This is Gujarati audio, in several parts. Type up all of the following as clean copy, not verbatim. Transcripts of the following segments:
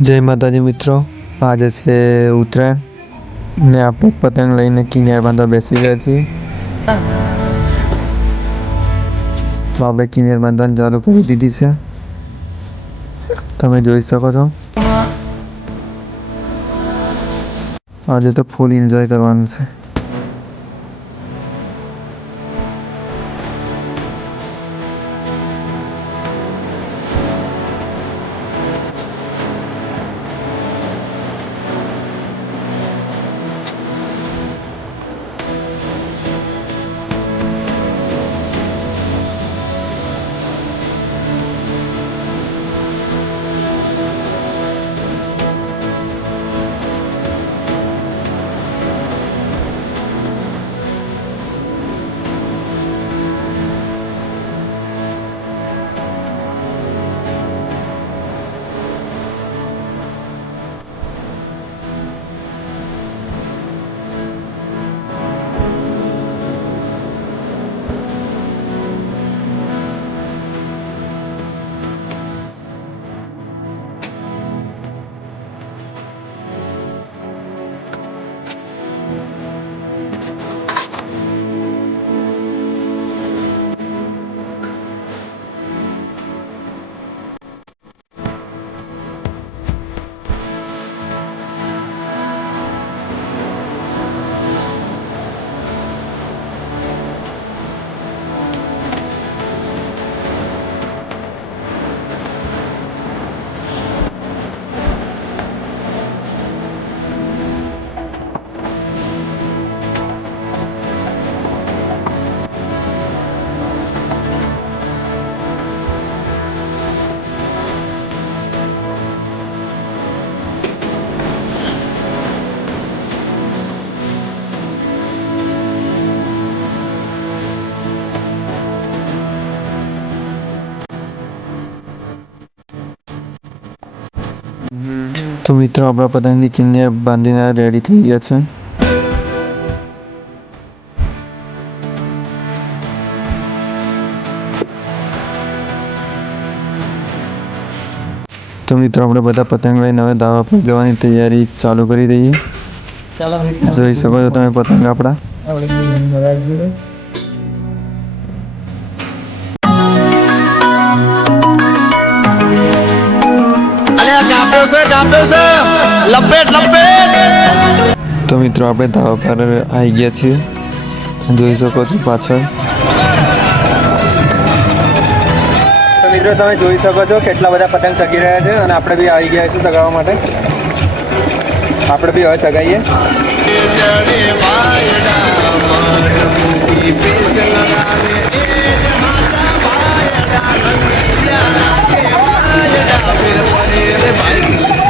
જય માતાજી મિત્રો, આજે છે ઉત્તરાયણ ને આપણે પતંગ લઈને કિનાર બાંધવા બેસી ગયા છીએ। તો આપણે કિનાર બાંધવાની ચાલુ કરી દીધી છે, તમે જોઈ શકો છો। આજે તો ફૂલ એન્જોય કરવાનું છે। તો મિત્રો આપણા પતંગની કિનાર બાંધીને રેડી થઈ ગયા છે। તો મિત્રો આપણે બધા પતંગ લઈને હવે ધાબા પર જવાની તૈયારી ચાલુ કરી દઈએ। જોઈ શકો છો તમે પતંગ આપણા। તો મિત્રો આપણે ધાબા પર આવી ગયા છીએ, જોઈ શકો છો પાછળ। તો મિત્રો તમે જોઈ શકો છો કેટલા બધા પતંગ ચગી રહ્યા છે અને આપણે બી આવી ગયા છીએ ચગાવવા માટે। આપણે બી હવે ચગાવીએ।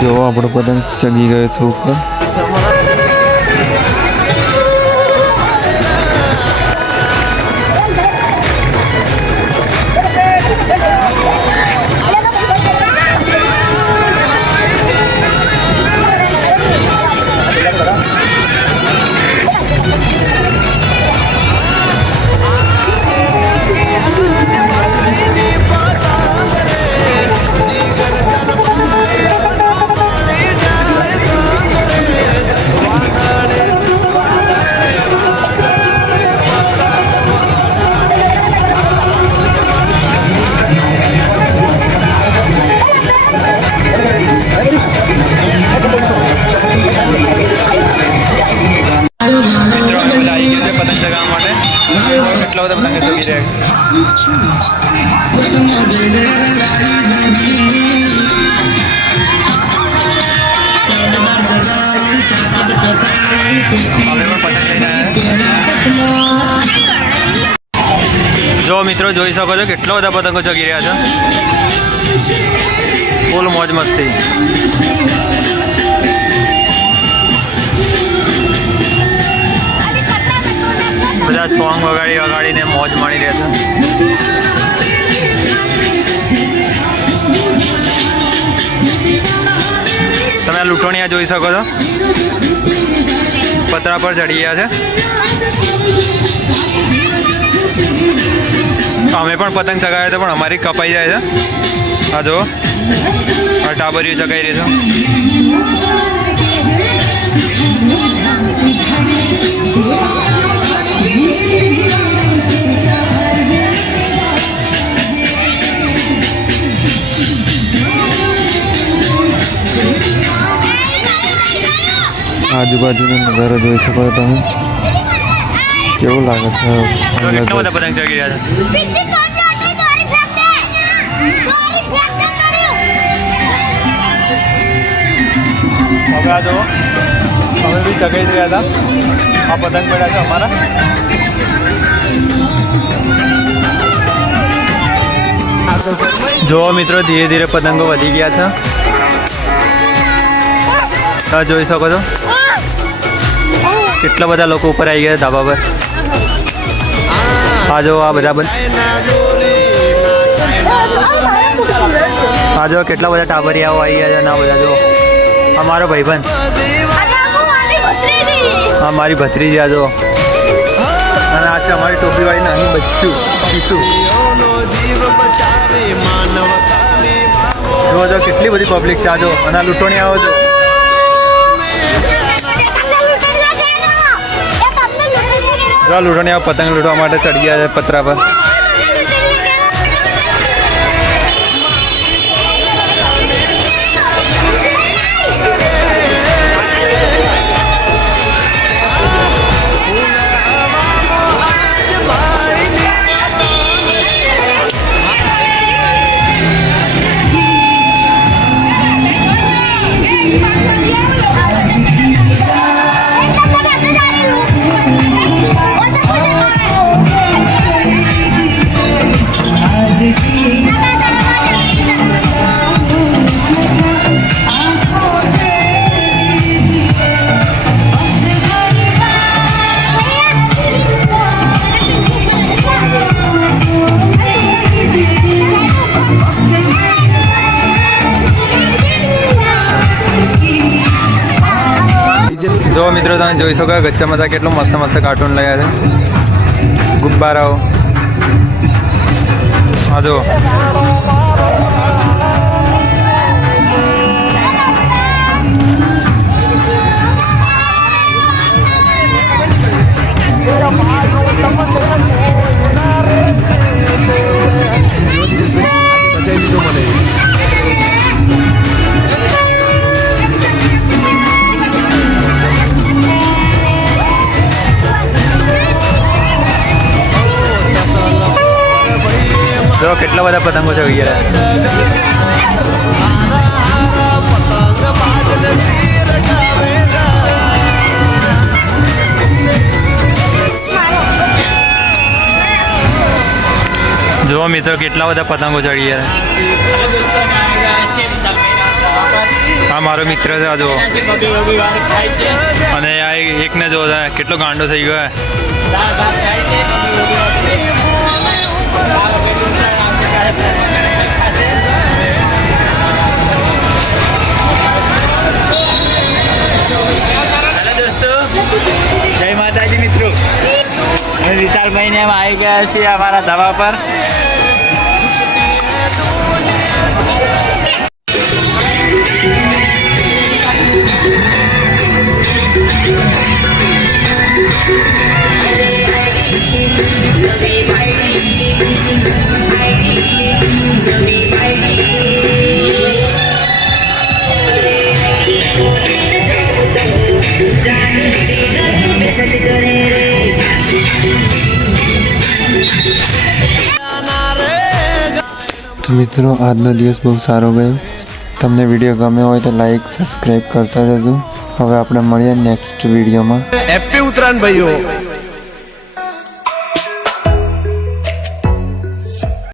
જો આપણો પતંગ ચગી ગયો છે ઉપર। કેટલા બધા પતંગ ચગી રહ્યા છે। જો મિત્રો જોઈ શકો છો કેટલા બધા પતંગો ચગી રહ્યા છે, ફૂલ મોજ મસ્તી। બધા સોંગ વગાડીને મોજ માણી રહ્યા છે। તમે આ લૂંટણીયા જોઈ શકો છો, પતરા પર ચડી ગયા છે। અમે પણ પતંગ ચગાવ્યા હતા પણ અમારી કપાઈ જાય છે। આ જો આ ટાબરિયું ચગાઈ રહી છે. આજુબાજુનો નજારો જોઈ શકો છો તમે. કેવું લાગે છે? કેટલા બધા પતંગ ચગી રહ્યા છે. હવે આ જો અમે બી ચગાઈ રહ્યા હતા. આ પતંગ મેળા છે અમારા. જો મિત્રો ધીરે ધીરે પતંગો વધી ગયા છે. જોઈ શકો છો કેટલા બધા લોકો ઉપર આવી ગયા ધાબા પર. આ જો આ બધા આ જો કેટલા બધા ટાબરિયાઓ આવી ગયા છે. ના બધા જો અમારો ભાઈબંધ, હા મારી ભત્રીજી. આ જો અને આ છે અમારી ટોપીવાળી નાની બચ્ચું કીસું. જો કેટલી બધી પબ્લિક છે. આ જો અને આ લૂંટોણી આવો છો. લૂંટણી આવો પતંગ લૂંટવા માટે ચડી ગયા છે પતરા પર. જો મિત્રો તમે જોઈ શકો ગચ્છામાં હતા કેટલું મસ્ત મસ્ત કાર્ટૂન લયા છે. ગુબ્બારાઓ હા જો જો કેટલા બધા પતંગો ચગી ગયા. જો મિત્રો કેટલા બધા પતંગો ચડી ગયા. હા મારો મિત્ર છે. આ જો અને આ એકને જો કેટલો ગાંડો થઈ ગયો. જય માતાજી મિત્રો, વિશાલ મહિને આવી ગયા છીએ અમારા ધાબા પર. તો મિત્રો આજનો દિવસ બહુ સારો ગયો. તમને વિડીયો ગમ્યો હોય તો લાઈક સબસ્ક્રાઈબ કરતા જજો. હવે આપણે મળીએ નેક્સ્ટ વિડીયોમાં. હેપી ઉત્તરાયણ ભાઈઓ.